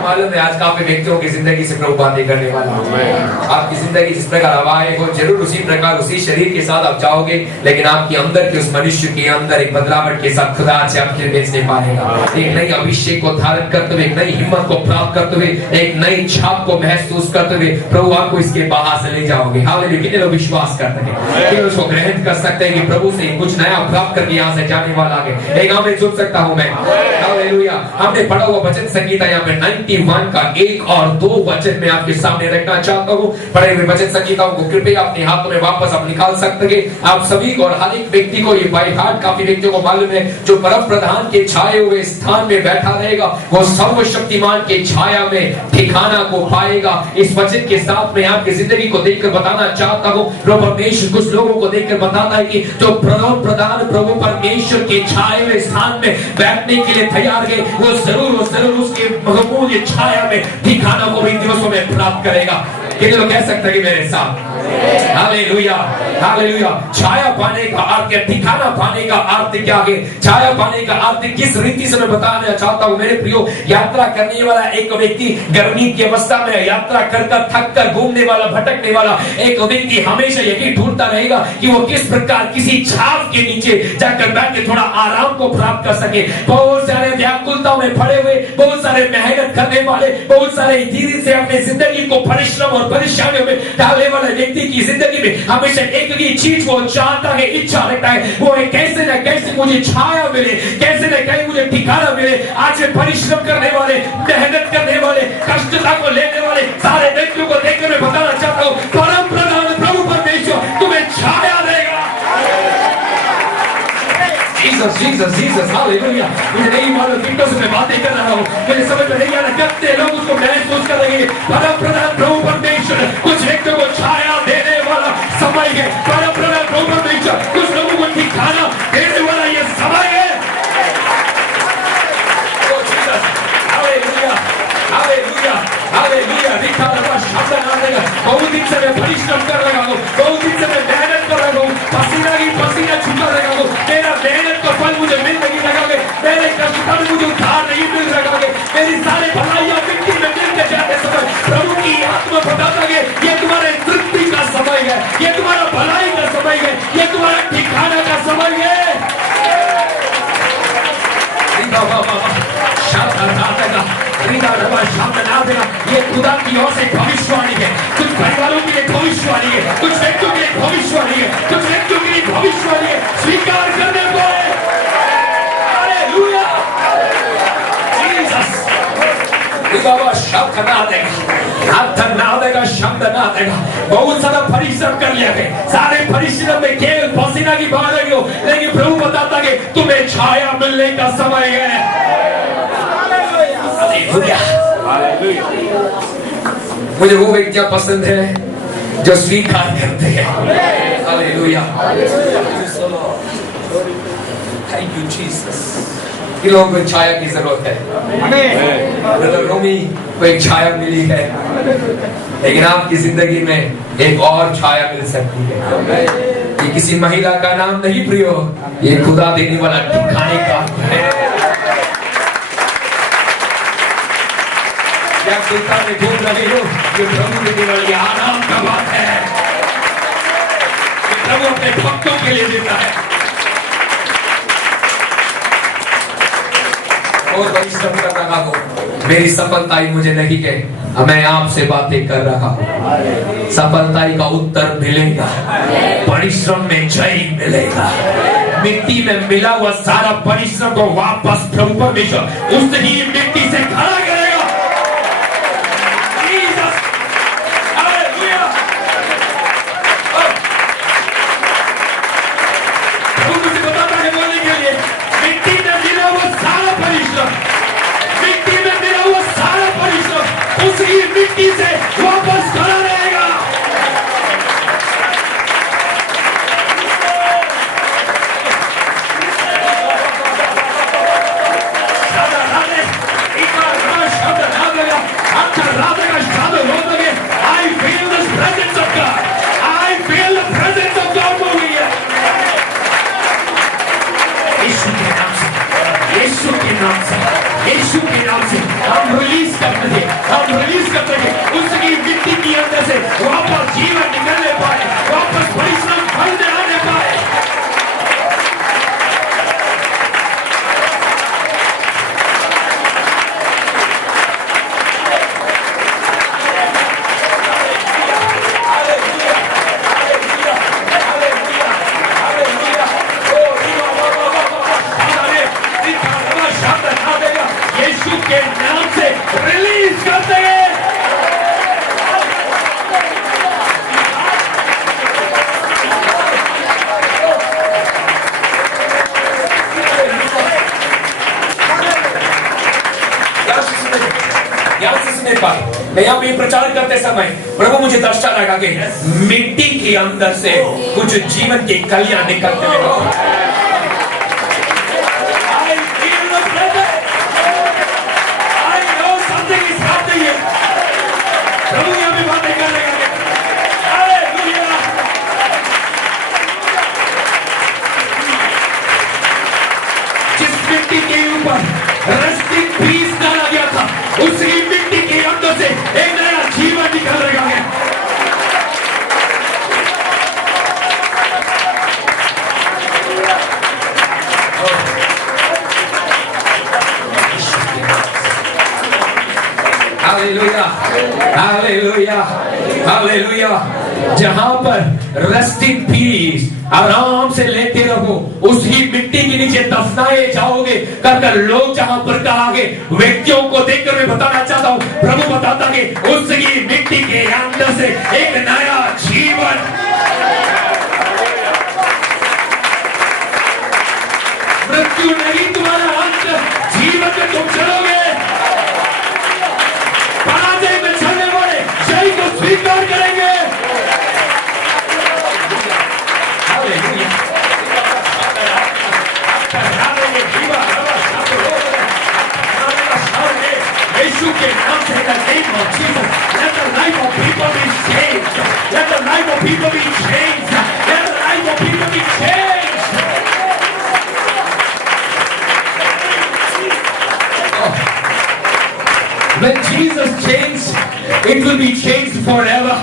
मालूम है आज काफी व्यक्तियों की जिंदगी से प्रभु बातें करने वाला है। आपकी जिंदगी जिस प्रकार हवाएं हो, जरूर उसी प्रकार उसी शरीर के साथ आप जाओगे, लेकिन आपके अंदर के उस मनुष्य के अंदर एक बदलावट के साथ खुदा से आपके बेचने पाएगा। एक नई अभिषेक को धारण करते हुए, एक नई हिम्मत को प्राप्त करते हुए, एक नई छाप को महसूस करते हुए प्रभु आपको इसके बाहर से ले जाओगे। हालेलुया। कितने लोग विश्वास करते हैं कि उसको ग्रहण कर सकते हैं कि प्रभु से कुछ नया प्राप्त करके यहाँ से जाने वाला है। एक आमीन सुन सकता हूँ मैं। हालेलुया। हमने पढ़ा हुआ वचन संगीता यहाँ पे 91 का 1 और 2 वचन में आपके सामने रखना चाहता हूँ। पढ़े हुए वचन संगीताओं को कृपया अपने हाथों में वापस आप निकाल सकते हैं। आप सभी को और हर एक व्यक्ति को ये बाय हार्ट काफी व्यक्तियों को मालूम है, जो परम प्रधान के छाए हुए स्थान में बैठा रहेगा वो सर्वशक्तिमान के छाया में ठिकाना को पाएगा। इस वचन के साथ में आपकी जिंदगी को देखकर बताना चाहता हूँ, प्रभु परमेश्वर कुछ लोगों को देखकर बताता है कि जो प्रधान प्रभु परमेश्वर के छाए हुए स्थान में बैठने के लिए तैयार है, वो जरूर उसके महमूद छाया में ठिकाना को भी दिवसों में प्राप्त करेगा। कितने लोग कह सकते हैं कि मेरे साथ? Hallelujah, hallelujah. छाया पाने का अर्थ, ठिकाना पाने का अर्थ क्या है? छाया पाने का अर्थ किस रीति से मैं बताना चाहता हूँ मेरे प्रियो। यात्रा करने वाला एक व्यक्ति गर्मी की अवस्था में यात्रा कर थक कर घूमने वाला, भटकने वाला एक व्यक्ति हमेशा यही ढूंढता रहेगा कि वो किस प्रकार किसी छाव के नीचे जाकर बैठ के थोड़ा आराम को प्राप्त कर सके। बहुत सारे व्याकुलताओं में पड़े हुए, बहुत सारे मेहनत करने वाले, बहुत सारे धीरे से अपने जिंदगी को परिश्रम और परेशानियों में डालने वाले व्यक्ति की जिंदगी में हमेशा एक ही चीज वो चाहता है, इच्छा रखता है, वो है कैसे न कैसे मुझे छाया मिले, कैसे न कैसे मुझे ठिकाना मिले। आज में परिश्रम करने वाले, मेहनत करने वाले, कष्टता को लेने वाले सारे व्यक्तियों को देखकर मैं बताना चाहता हूँ, परम प्रधान प्रभु परमेश्वर तुम्हें छाया देगा। Jesus Jesus Jesus hallelujah. मुझे नहीं मालूम कितनों से मैं बातें कर रहा हूँ, मुझे समझ में नहीं आ रहा कितने लोग उसको महसूस करेंगे। परम प्रधान प्रभु परमेश्वर कुछ व्यक्तियों को छाया देने वाला समय है। परम प्रधान प्रभु परमेश्वर कुछ लोगों को ठिकाना देने वाला ये समय है। Hallelujah hallelujah hallelujah. शब्द ना देगा। बहुत दिन से मैं परिश्रम कर रहा हूँ, बहुत दिन से मैं मेहनत कर रहा हूँ, पसीना की पसीना छूटा रहा हूँ, मेरा मेहनत का फल मुझे मिल नहीं रहा है, मेरे कष्ट का मुझे उद्धार नहीं मिल रहा है, मेरी सारे भलाइयां मिट्टी में मिलते जाते समय प्रभु की आत्मा बताता है ये तुम्हारे तृप्ति का समय है, ये तुम्हारा भलाई का समय है, ये तुम्हारा ठिकाना का समय है। ये खुदा की ओर से भविष्यवाणी है। कुछ परिवारों के लिए भविष्यवाणी है, कुछ व्यक्तियों के लिए भविष्यवाणी है, कुछ व्यक्तियों के लिए भविष्यवाणी है। स्वीकार करने को हालेलुया। जीसस बाबा शब्द ना देगा, अर्थ ना देगा, शब्द ना देगा। बहुत सारा परिश्रम कर लिया है, सारे परिश्रम में केवल पसीना की बात लगी हो, लेकिन प्रभु बताता है तुम्हें छाया मिलने का समय है। मुझे वो व्यक्तियां पसंद है जो स्वीकार करते हैं। हालेलुया। Thank you Jesus. इन लोगों को छाया की जरूरत है। ब्रदर रोमी को एक छाया मिली है, लेकिन आपकी जिंदगी में एक और छाया मिल सकती है। ये किसी महिला का नाम नहीं प्रियो, ये खुदा देने वाला ठिकाने का है। में ढूंढ रहे हो, ये प्रभु देने वाली आराम का बात है। प्रभु अपने भक्तों के लिए देता है। और परिश्रम कर रहा हो, मेरी सफलता ही मुझे नहीं है, मैं आपसे बातें कर रहा हूँ। सफलता का उत्तर मिलेगा, परिश्रम में जय मिलेगा। मिट्टी में मिला हुआ सारा परिश्रम को वापस प्रभु परमेश्वर उस ही मिट्टी से खड़ा करेगा। मिट्टी से वापस खड़ा रहेगा। I feel the presence of God. I feel the presence of God moving here. यीशु के नाम से, यीशु के नाम से, यीशु के नाम से हम हम रिलीज करते हैं, हम रिलीज करते हैं, उसकी मिट्टी के अंदर से वापस जीवन निकलने पाए, वापस परिश्रम फल में आने पाए। यीशु के नाम से रिलीज करते हैं। मैं यहाँ पे प्रचार करते समय प्रभु मुझे दर्शन लगा के मिट्टी के अंदर से कुछ जीवन की कलियां निकलते हुए प्रभु यहाँ पे बातें कर रहे हैं। हालेलुया। जिस मिट्टी के ऊपर रेस्टिंग पीस डाला गया था, उसी मिट्टी के अंदर से एक नया जीवन निकल रहा है। Hallelujah, hallelujah, hallelujah. जहां पर रेस्टिंग पीस आराम से लेते रहो, उसी मिट्टी के नीचे दफनाए जाओगे कर लोग जहां पर कहागे, व्यक्तियों को देखकर मैं बताना चाहता हूं, प्रभु बताता कि उसकी मिट्टी के अंदर से एक नया जीवन, मृत्यु नहीं तुम्हारा अंत, जीवन में तुम चलोगे। पराजय में चलने वाले जय को स्वीकार करेंगे। यीशु के नाम से, the name of Jesus, let the life of people be changed. Let the life of people be changed. Let the life of people be changed. When Jesus changed, it will be changed forever.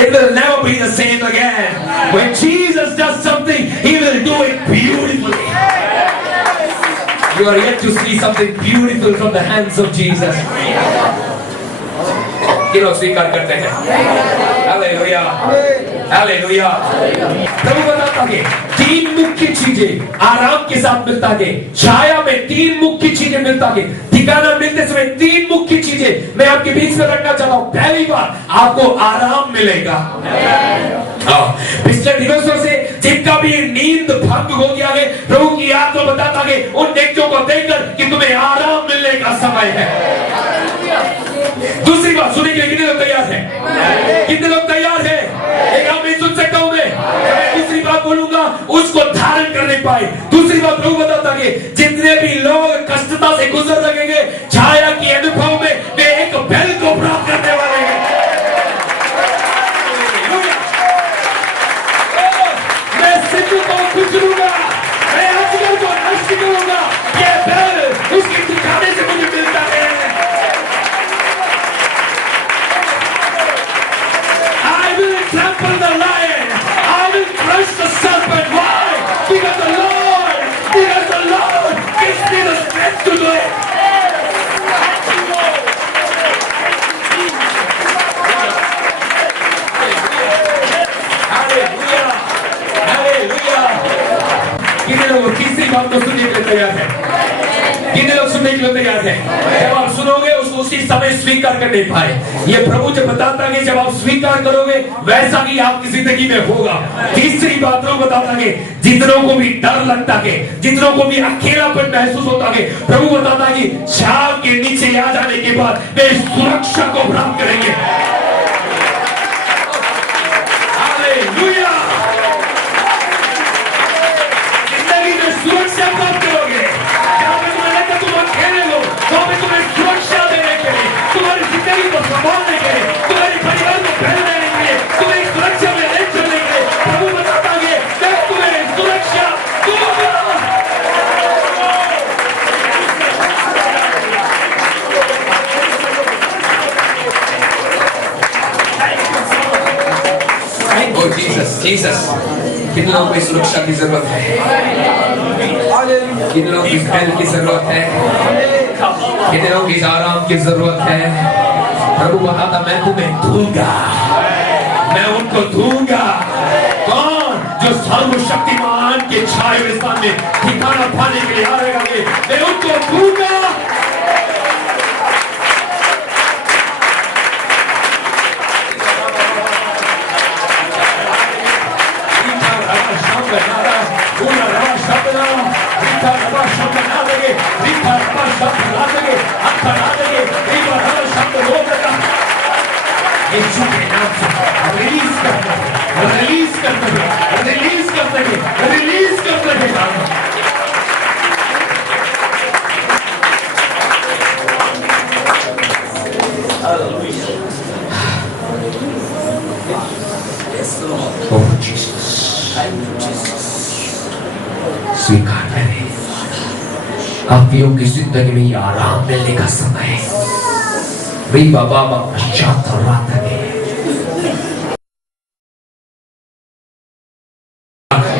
It will never be the same again. When Jesus does something, He will do it beautifully. You are yet to see something beautiful from the hands of Jesus. किलों स्वीकार करते हैं। Hallelujah, hallelujah. प्रभु बताता है तीन मुख्य चीजें आराम के साथ मिलता है, छाया में तीन मुख्य चीजें मिलता है, ठिकाना मिलते समय तीन मुख्य चीजें मैं आपके बीच में रखना चाहता हूं। पहली बार आपको आराम मिलेगा। पिछले दिवसों से जिनका भी नींद भंग हो गया है, प्रभु की याद तो बताता है उन व्यक्तियों को देखकर कि तुम्हें आराम मिलने का समय है। दूसरी बात सुनने के लिए कितने लोग तैयार हैं? कितने लोग तैयार हैं? एक आप नहीं सुन सकता हूं मैं दूसरी बात बोलूंगा, उसको धारण कर नहीं पाए। दूसरी बात प्रभु बताता है जितने भी लोग कष्टता से गुजर लगेंगे, छाया के अनुभव में वे एक बेल को प्राप्त करने वाले हैं। मैं सिद्धू को गुजरूंगा, मैं अजगर को नष्ट करूंगा, ये बेल उसके ठिकाने से मुझे मिलता है। Trample the lion, I will crush the serpent. Why? Because the Lord gives me the strength to do it. Hallelujah, hallelujah. कितने लोग तीसरी बात को सुनने के लिए तैयार हैं? कितने लोग सुनने के लिए तैयार हैं? जब आप सुनोगे उसको उसी समय स्वीकार कर नहीं पाए। ये प्रभु जब बताता है जब आप स्वीकार करोगे वैसा ही आपकी जिंदगी में होगा। तीसरी बात प्रभु बताता है जितनों को भी डर लगता है, जितनों को भी अकेलापन महसूस होता है, प्रभु बताता है कि छाव के नीचे आ जाने के बाद वे सुरक्षा को प्राप्त करेंगे। हालेलुया। जिंदगी में सुरक्षा प्राप्त करोगे। जहां पे तुम्हें लगता तुम अकेले हो, वहां पे तुम्हें सुरक्षा देने के लिए, तुम्हारी जिंदगी को संभालने के लिए, तुम्हारे परिवार को फैलाने के लिए, तुम्हें सुरक्षा में ले चलने के लिए प्रभु बताता है मैं तुम्हें सुरक्षा दूंगा। जीसस, किन लोगों को सुरक्षा की जरूरत है? किन लोगों की हेल्थ की जरूरत है? किन लोगों की आराम की जरूरत है? प्रभु बताता मैं तुम्हें दूंगा, मैं उनको दूंगा। कौन? जो सर्वशक्तिमान के छाए हुए स्थान में ठिकाना पाने के लिए आएगा, मैं उनको दूंगा। रिलीज करते स्वीकार करें, काफियों की जिंदगी में ये आराम मिलने का समय है। बाबा पश्चात रात है।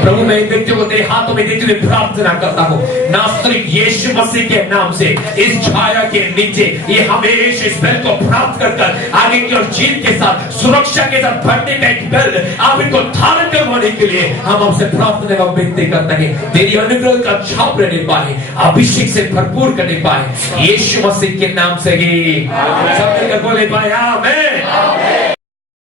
प्रभु मैं इन व्यक्तियों को तेरे हाथों में देते हुए प्रार्थना करता हूँ, नासरीत यीशु मसीह के नाम से इस छाया के नीचे ये हमेशा इस बल को प्राप्त कर आगे की और जीत के साथ सुरक्षा के साथ बढ़ने का एक बल आप इनको धारण करवाने के लिए हम आपसे प्रार्थना व विनती करते हैं। तेरी अनुग्रह का छाप रहने पाए, अभिषेक से भरपूर करने पाए, यीशु मसीह के नाम से ही सब मिलकर बोले पाए आमीन।